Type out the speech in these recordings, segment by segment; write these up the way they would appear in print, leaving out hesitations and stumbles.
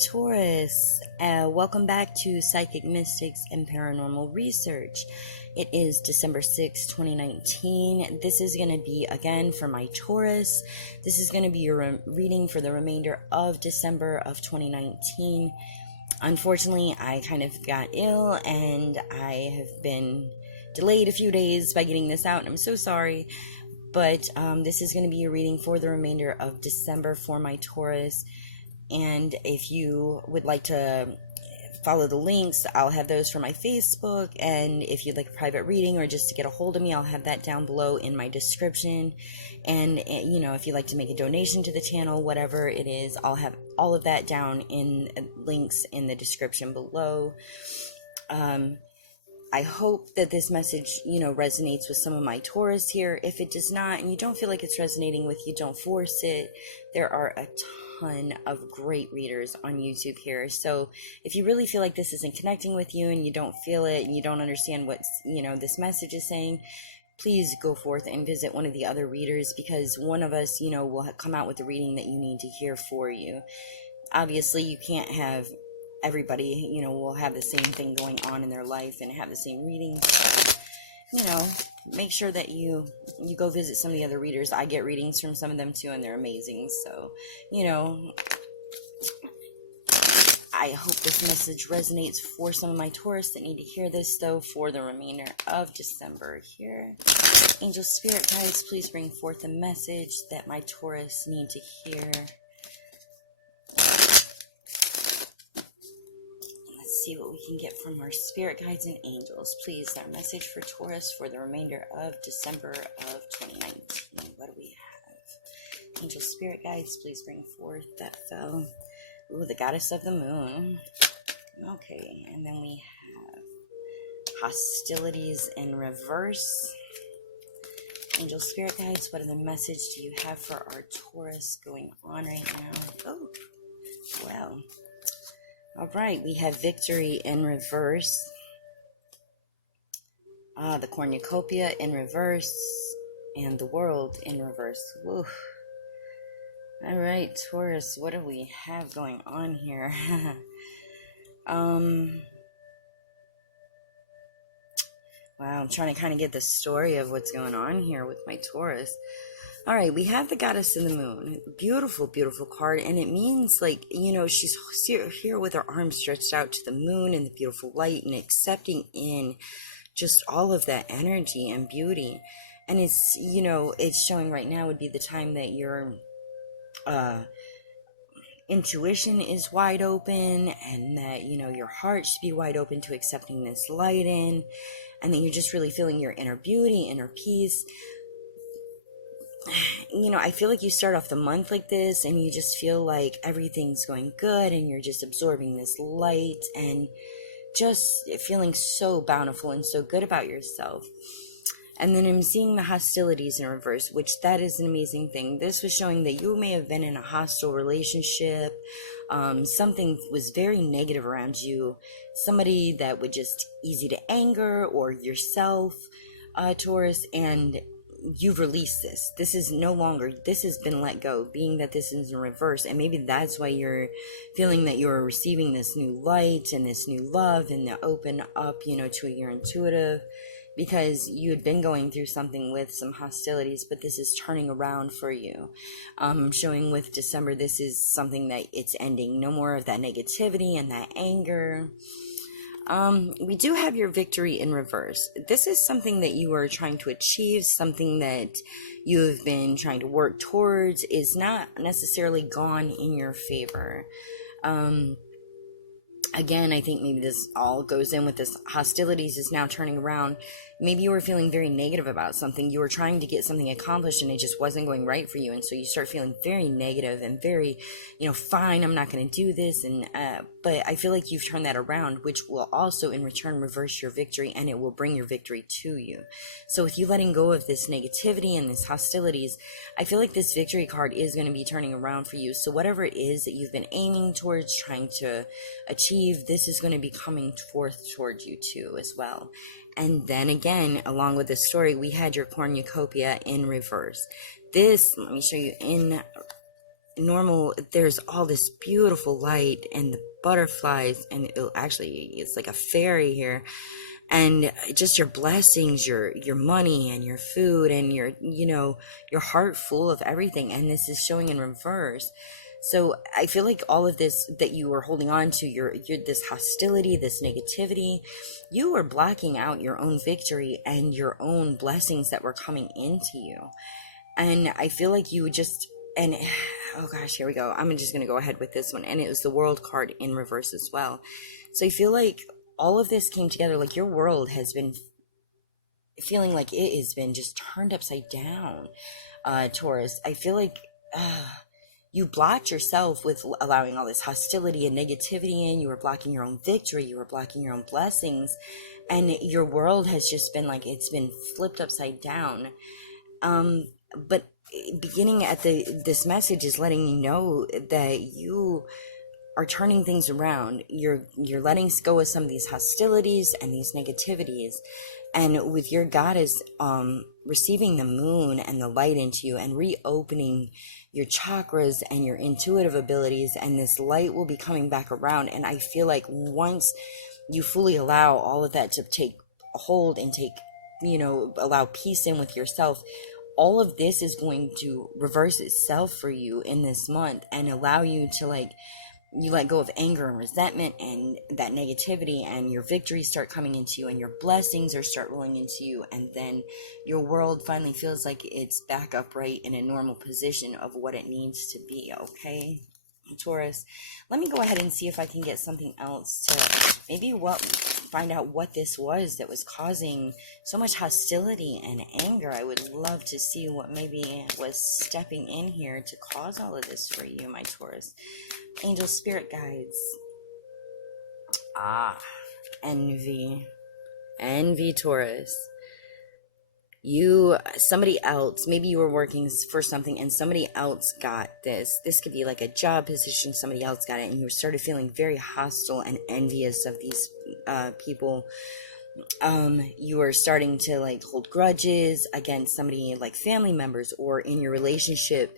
Taurus, welcome back to Psychic Mystics and Paranormal Research. It is December 6, 2019. This is going to be, again, for my Taurus. This is going to be your reading for the remainder of December of 2019. Unfortunately, I kind of got ill and I have been delayed a few days by getting this out, and I'm so sorry. But this is going to be a reading for the remainder of December for my Taurus. And if you would like to follow the links, I'll have those for my Facebook. And if you'd like a private reading or just to get a hold of me, I'll have that down below in my description. And, you know, if you'd like to make a donation to the channel, whatever it is, I'll have all of that down in links in the description below. I hope that this message, resonates with some of my Taurus here. If it does not, and you don't feel like it's resonating with you, don't force it. There are a ton of great readers on YouTube here. So if you really feel like this isn't connecting with you and you don't feel it and you don't understand what, this message is saying, please go forth and visit one of the other readers, because one of us, will come out with the reading that you need to hear for you. Obviously, you can't have everybody, will have the same thing going on in their life and have the same reading. So, make sure that you go visit some of the other readers. I get readings from some of them too, and they're amazing. So, I hope this message resonates for some of my Taurus that need to hear this, though, for the remainder of December here. Angel Spirit Guides, please bring forth the message that my Taurus need to hear. See what we can get from our spirit guides and angels. Please, our message for Taurus for the remainder of December of 2019. What do we have? Angel spirit guides, please bring forth that fell. Ooh, the goddess of the moon. Okay, and then we have hostilities in reverse. Angel spirit guides, what other message do you have for our Taurus going on right now? Oh, wow. All right, we have victory in reverse. The cornucopia in reverse. And the world in reverse. Woo. All right, Taurus, what do we have going on here? Wow, I'm trying to kind of get the story of what's going on here with my Taurus. All right, we have the goddess of the moon. Beautiful, beautiful card. And it means, she's here with her arms stretched out to the moon and the beautiful light and accepting in just all of that energy and beauty. And it's, it's showing right now would be the time that your intuition is wide open, and that, your heart should be wide open to accepting this light in, and that you're just really feeling your inner beauty, inner peace. I feel like you start off the month like this and you just feel like everything's going good and you're just absorbing this light and just feeling so bountiful and so good about yourself. And then I'm seeing the hostilities in reverse, which that is an amazing thing. This was showing that you may have been in a hostile relationship. Something was very negative around you. Somebody that would just easy to anger, or yourself, Taurus, and you've released this. This is no longer, this has been let go, being that this is in reverse. And maybe that's why you're feeling that you're receiving this new light and this new love and the open up, to your intuitive, because you had been going through something with some hostilities, but this is turning around for you. Showing with December, this is something that it's ending. No more of that negativity and that anger. We do have your victory in reverse. This is something that you are trying to achieve, something that you have been trying to work towards is not necessarily gone in your favor. Again, I think maybe this all goes in with this hostilities is now turning around. Maybe you were feeling very negative about something. You were trying to get something accomplished and it just wasn't going right for you. And so you start feeling very negative and very, fine, I'm not going to do this. And, but I feel like you've turned that around, which will also in return reverse your victory, and it will bring your victory to you. So with you letting go of this negativity and this hostilities, I feel like this victory card is going to be turning around for you. So whatever it is that you've been aiming towards, trying to achieve, this is going to be coming forth towards you too as well. And then again, along with this story, we had your cornucopia in reverse. This, let me show you in normal, there's all this beautiful light and the butterflies, and it's like a fairy here, and just your blessings, your money and your food and your heart full of everything. And this is showing in reverse. So I feel like all of this that you were holding on to, your this hostility, this negativity, you were blocking out your own victory and your own blessings that were coming into you. And I feel like you just, and oh gosh, here we go. I'm just going to go ahead with this one. And it was the World card in reverse as well. So I feel like all of this came together. Like your world has been feeling like it has been just turned upside down, Taurus. I feel like you blocked yourself with allowing all this hostility and negativity in. You were blocking your own victory. You were blocking your own blessings. And your world has just been like, it's been flipped upside down. But beginning at this message is letting you know that you are turning things around. You're letting go of some of these hostilities and these negativities, and with your goddess receiving the moon and the light into you and reopening your chakras and your intuitive abilities, and this light will be coming back around. And I feel like once you fully allow all of that to take hold and allow peace in with yourself, all of this is going to reverse itself for you in this month and allow you to you let go of anger and resentment and that negativity, and your victories start coming into you and your blessings start rolling into you, and then your world finally feels like it's back upright in a normal position of what it needs to be. Okay, Taurus, let me go ahead and see if I can get something else to maybe find out what this was that was causing so much hostility and anger. I would love to see what maybe was stepping in here to cause all of this for you, my Taurus. Angel spirit guides. Envy, Taurus. Somebody else, maybe you were working for something and somebody else got this. This could be like a job position, somebody else got it, and you started feeling very hostile and envious of these people. You were starting to hold grudges against somebody, like family members, or in your relationship,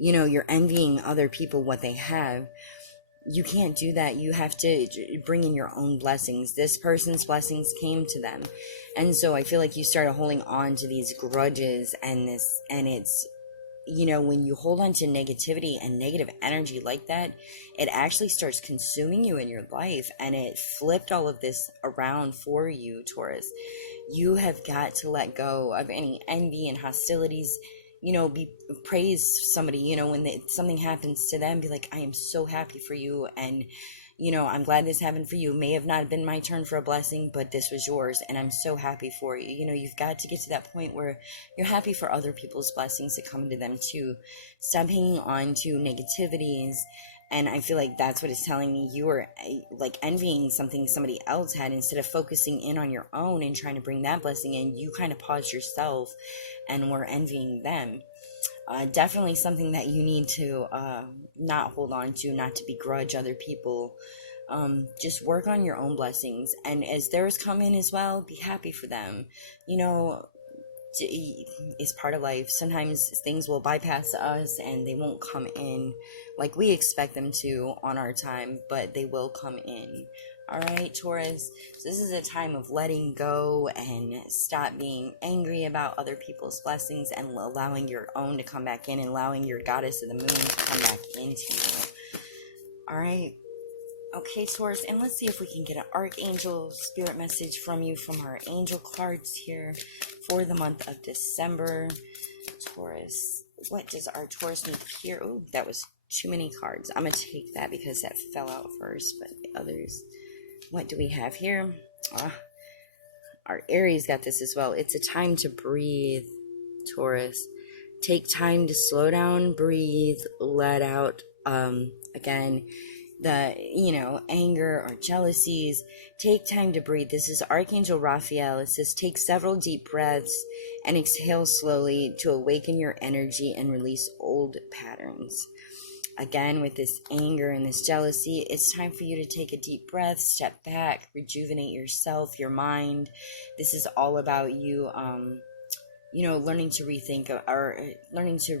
you're envying other people what they have. You can't do that. You have to bring in your own blessings. This person's blessings came to them. And so I feel like you started holding on to these grudges and it's, when you hold on to negativity and negative energy like that, it actually starts consuming you in your life, and it flipped all of this around for you, Taurus. You have got to let go of any envy and hostilities. Praise somebody, when something happens to them, be like, I am so happy for you, and I'm glad this happened for you. May have not been my turn for a blessing, but this was yours, and I'm so happy for you. You've got to get to that point where you're happy for other people's blessings to come to them too. Stop hanging on to negativities. And I feel like that's what it's telling me. You are envying something somebody else had, instead of focusing in on your own and trying to bring that blessing in. You kind of paused yourself and were envying them. Definitely something that you need to not hold on to, not to begrudge other people. Just work on your own blessings. And as theirs come in as well, be happy for them. Is part of life. Sometimes things will bypass us and they won't come in like we expect them to on our time, but they will come in. All right, Taurus. So this is a time of letting go and stop being angry about other people's blessings and allowing your own to come back in, and allowing your goddess of the moon to come back into you. All right. Okay, Taurus, and let's see if we can get an archangel spirit message from you from our angel cards here for the month of December. Taurus, what does our Taurus need to hear? Oh, that was too many cards. I'm going to take that because that fell out first, but the others. What do we have here? Our Aries got this as well. It's a time to breathe, Taurus. Take time to slow down, breathe, let out, again, the anger or jealousies. Take time to breathe. This is Archangel Raphael. It says take several deep breaths and exhale slowly to awaken your energy and release old patterns. Again, with this anger and this jealousy, it's time for you to take a deep breath, step back, rejuvenate yourself, your mind. This is all about you learning to rethink, or learning to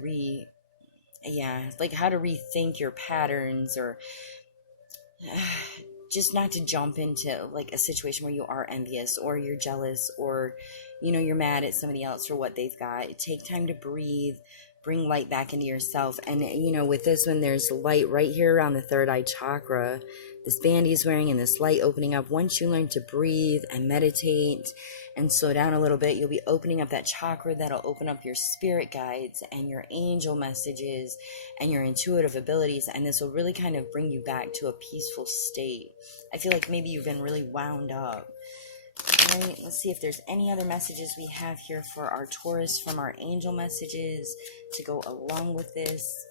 yeah, like how to rethink your patterns, or just not to jump into like a situation where you are envious or you're jealous, or you're mad at somebody else for what they've got. Take time to breathe, bring light back into yourself. And with this one, there's light right here around the third eye chakra, this band he's wearing, and this light opening up. Once you learn to breathe and meditate and slow down a little bit, you'll be opening up that chakra that'll open up your spirit guides and your angel messages and your intuitive abilities, and this will really kind of bring you back to a peaceful state. I feel like maybe you've been really wound up. All right, let's see if there's any other messages we have here for our Taurus from our angel messages to go along with this.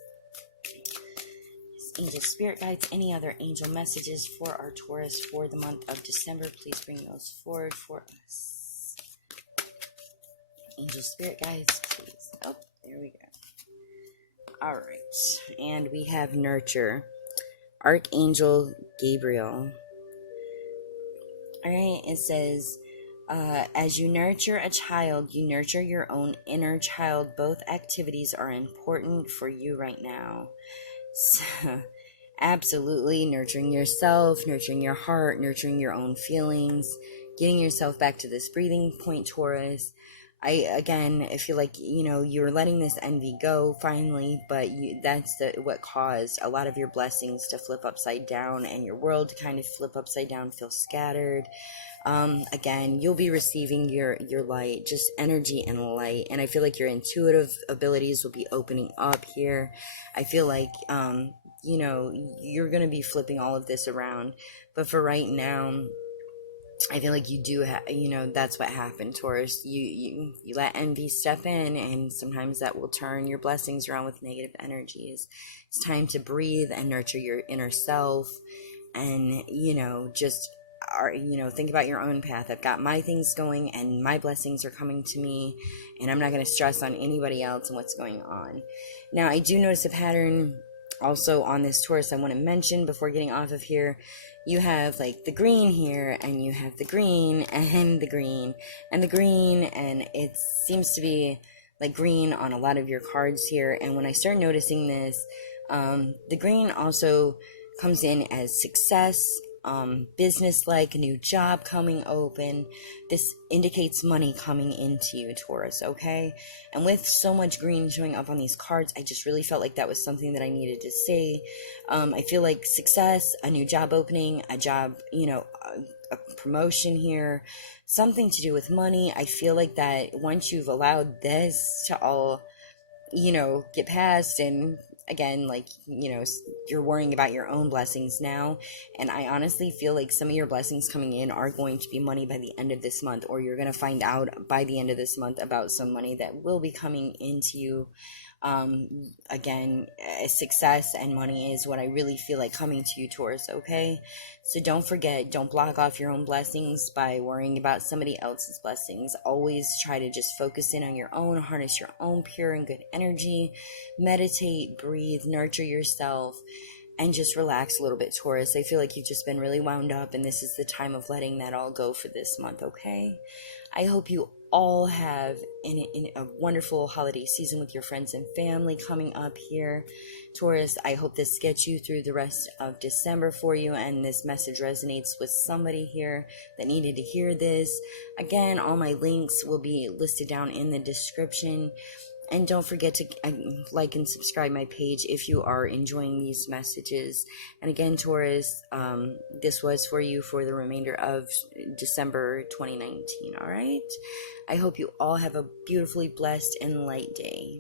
Angel spirit guides, any other angel messages for our Taurus for the month of December, please bring those forward for us. Angel spirit guides, please. Oh, there we go. All right, and we have nurture, Archangel Gabriel. All right, it says, as you nurture a child, you nurture your own inner child. Both activities are important for you right now. So, absolutely, nurturing yourself, nurturing your heart, nurturing your own feelings, getting yourself back to this breathing point, Taurus. I feel like, you're letting this envy go finally, but that's what caused a lot of your blessings to flip upside down and your world to kind of flip upside down, feel scattered. You'll be receiving your light, just energy and light. And I feel like your intuitive abilities will be opening up here. I feel like, you're going to be flipping all of this around. But for right now, I feel like you do that's what happened, Taurus. You let envy step in, and sometimes that will turn your blessings around with negative energies. It's time to breathe and nurture your inner self, and think about your own path. I've got my things going, and my blessings are coming to me, and I'm not going to stress on anybody else and what's going on. Now, I do notice a pattern also on this Taurus I want to mention before getting off of here. You have like the green here, and you have the green and the green and the green, and it seems to be like green on a lot of your cards here. And when I start noticing this, the green also comes in as success, business, like a new job coming open. This indicates money coming into you, Taurus, okay? And with so much green showing up on these cards, I just really felt like that was something that I needed to say. I feel like success, a new job opening, a job, a promotion here, something to do with money. I feel like that once you've allowed this to all, get past, and again, you're worrying about your own blessings now. And I honestly feel like some of your blessings coming in are going to be money by the end of this month, or you're going to find out by the end of this month about some money that will be coming into you. Success and money is what I really feel like coming to you, Taurus, okay? So don't forget, don't block off your own blessings by worrying about somebody else's blessings. Always try to just focus in on your own, harness your own pure and good energy, meditate, breathe, nurture yourself, and just relax a little bit, Taurus. I feel like you've just been really wound up, and this is the time of letting that all go for this month, okay? I hope you all have in a wonderful holiday season with your friends and family coming up here, Taurus. I hope this gets you through the rest of December for you, and this message resonates with somebody here that needed to hear this. Again, all my links will be listed down in the description. And don't forget to like and subscribe my page if you are enjoying these messages. And again, Taurus, this was for you for the remainder of December 2019, all right? I hope you all have a beautifully blessed and light day.